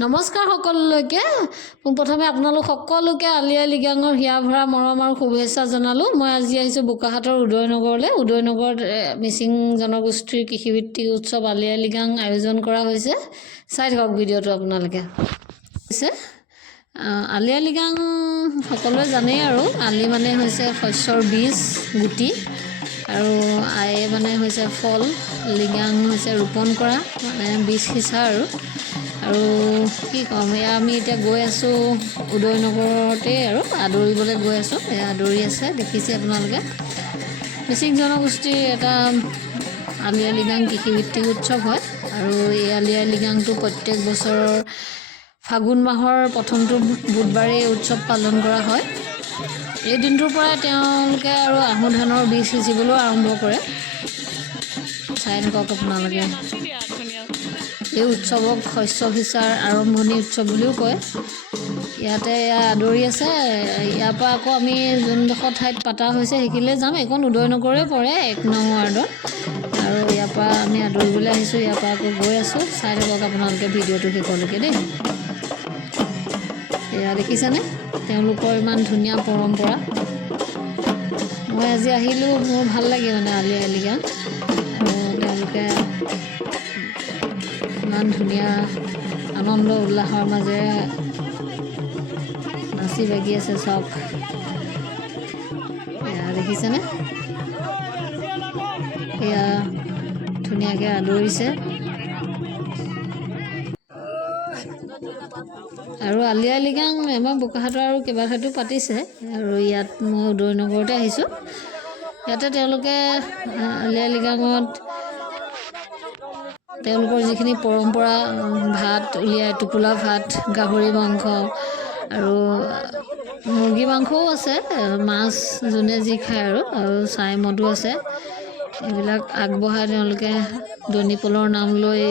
নমস্কাৰ সকলোলৈকে প্ৰথমে আপোনালোক সকলোকে আলি আই লৃগাঙৰ হিয়া ভৰা মৰম আৰু শুভেচ্ছা জনালোঁ। মই আজি আহিছোঁ বোকাখাটৰ উদয়নগৰলৈ। উদয়নগৰত মিচিং জনগোষ্ঠীৰ কৃষিভিত্তিক উৎসৱ আলি আই লৃগাং আয়োজন কৰা হৈছে। চাই থাকক ভিডিঅ'টো আপোনালোকে। আলি আই লৃগাং সকলোৱে জানেই আৰু আলি মানে হৈছে শস্যৰ বীজ গুটি আৰু আই মানে হৈছে ফল, লৃগাং হৈছে ৰোপণ কৰা মানে বীজ সিঁচা আৰু কি ক'ম, এয়া আমি এতিয়া গৈ আছোঁ উদয়নগৰতেই আৰু আদৰিবলৈ গৈ আছোঁ। এয়া আদৰি আছে, দেখিছে আপোনালোকে। মিচিং জনগোষ্ঠীৰ এটা আলি আই লৃগাং কৃষিভিত্তিক উৎসৱ হয় আৰু এই আলি আই লৃগাংটো প্ৰত্যেক বছৰৰ ফাগুন মাহৰ প্ৰথমটো বুধবাৰে এই উৎসৱ পালন কৰা হয়। এই দিনটোৰ পৰাই তেওঁলোকে আৰু আহু ধানৰ বীজ সিঁচিবলৈও আৰম্ভ কৰে। চাই থাকক আপোনালোকে। এই উৎসৱক শস্য সিঁচাৰ আৰম্ভণি উৎসৱ বুলিও কয়। ইয়াতে আদৰি আছে। ইয়াৰ পৰা আকৌ আমি যোনডোখৰ ঠাইত পাতা হৈছে সেইখিনিলৈ যাম। এইখন উদয়নগৰে পৰে 1 নং ৱাৰ্ডত আৰু ইয়াৰ পৰা আমি আদৰিবলৈ আহিছোঁ। ইয়াৰ পৰা আকৌ গৈ আছোঁ। চাই থাকক আপোনালোকে ভিডিঅ'টো শেষলৈকে দেই। এয়া দেখিছেনে তেওঁলোকৰ ইমান ধুনীয়া পৰম্পৰা। মই আজি আহিলোঁ, মোৰ ভাল লাগে মানে আলি আই লৃগাং আৰু তেওঁলোকে ইমান ধুনীয়া আনন্দ উল্লাসৰ মাজেৰে নাচি বাগি আছে চব। এয়া দেখিছেনে, এয়া ধুনীয়াকৈ আদৰিছে। আৰু আলি আই লৃগাং আমাৰ বোকাখাটৰ আৰু কেইবা ঠাইতো পাতিছে আৰু ইয়াত মই উদয়নগৰতে আহিছোঁ। ইয়াতে তেওঁলোকে আলি আই লৃগাঙত তেওঁলোকৰ যিখিনি পৰম্পৰা, ভাত উলিয়াই, টোপোলা ভাত, গাহৰি মাংস আৰু মুৰ্গী মাংসও আছে, মাছ যোনে যি খায় আৰু ছাই মদো আছে। এইবিলাক আগবঢ়াই তেওঁলোকে দনিপলৰ নাম লৈ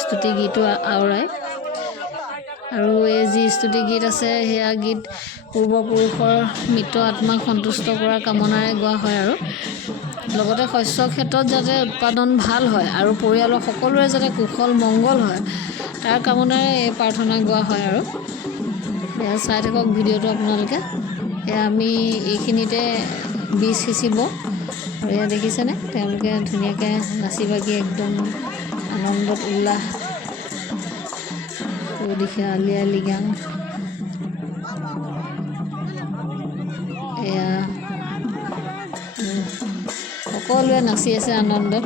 স্তুতি গীতো আওৰায় আৰু এই যি স্তুতি গীত আছে সেয়া গীত পূৰ্বপুৰুষৰ মৃত আত্মাক সন্তুষ্ট কৰাৰ কামনাৰে গোৱা হয় আৰু লগতে শস্যৰ ক্ষেত্ৰত যাতে উৎপাদন ভাল হয় আৰু পৰিয়ালৰ সকলোৰে যাতে কুশল মংগল হয় তাৰ কামনাৰে এই প্ৰাৰ্থনা গোৱা হয় আৰু এয়া চাই থাকক ভিডিঅ'টো আপোনালোকে। এয়া আমি এইখিনিতে বীজ সিঁচিব আৰু এয়া দেখিছেনে তেওঁলোকে ধুনীয়াকৈ নাচি বাগি একদম আনন্দত উল্লাস। দিশে আলি আই লৃগাং এয়া সকলোৱে নাচি আছে আনন্দত।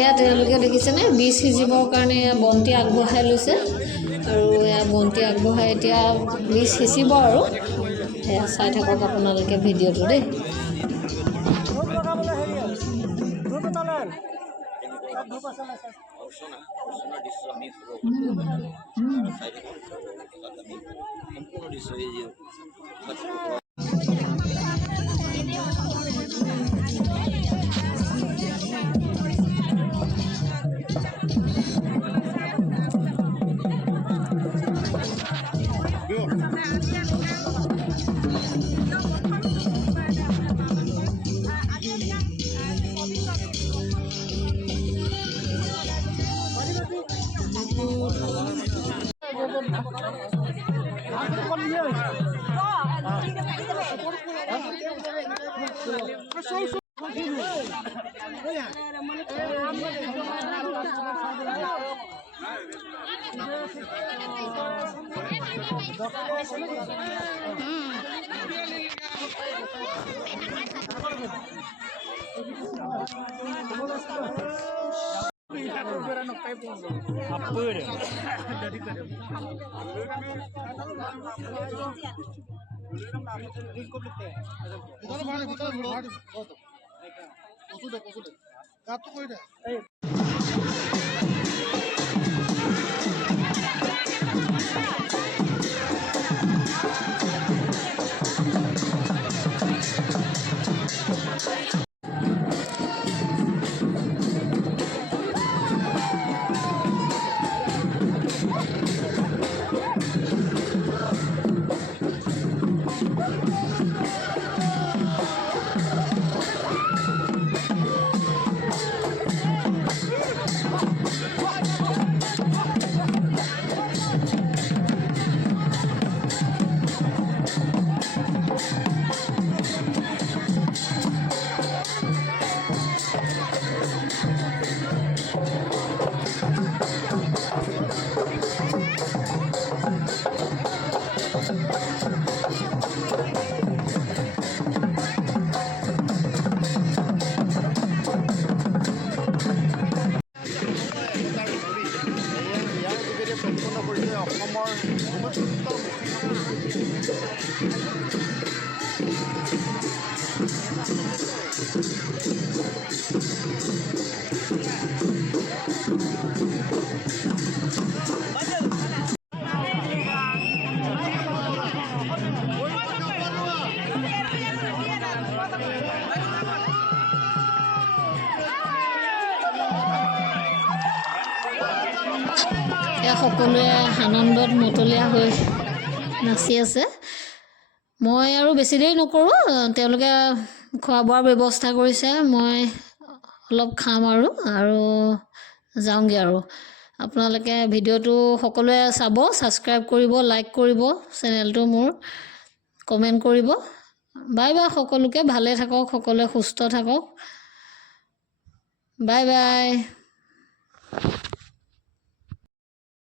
এয়া তেওঁলোকে দেখিছেনে বীজ সিঁচিবৰ কাৰণে বন্তি আগবঢ়াই লৈছে আৰু এয়া বন্তি আগবঢ়াই এতিয়া বীজ সিঁচিব আৰু এয়া চাই থাকক আপোনালোকে ভিডিঅ'টো দেই। এয়া সকলোৱে আনন্দত মতলীয়া হৈ নাচি আছে। মই আৰু বেছি দেৰি নকৰোঁ, তেওঁলোকে খোৱা বোৱাৰ ব্যৱস্থা কৰিছে, মই অলপ খাম আৰু যাওঁগৈ আৰু। আপোনালোকে ভিডিঅ'টো সকলোৱে চাব, ছাবস্ক্ৰাইব কৰিব, লাইক কৰিব চেনেলটো মোৰ, কমেণ্ট কৰিব। বাই বাই সকলোকে, ভালে থাকক, সকলোৱে সুস্থ থাকক। Bye bye.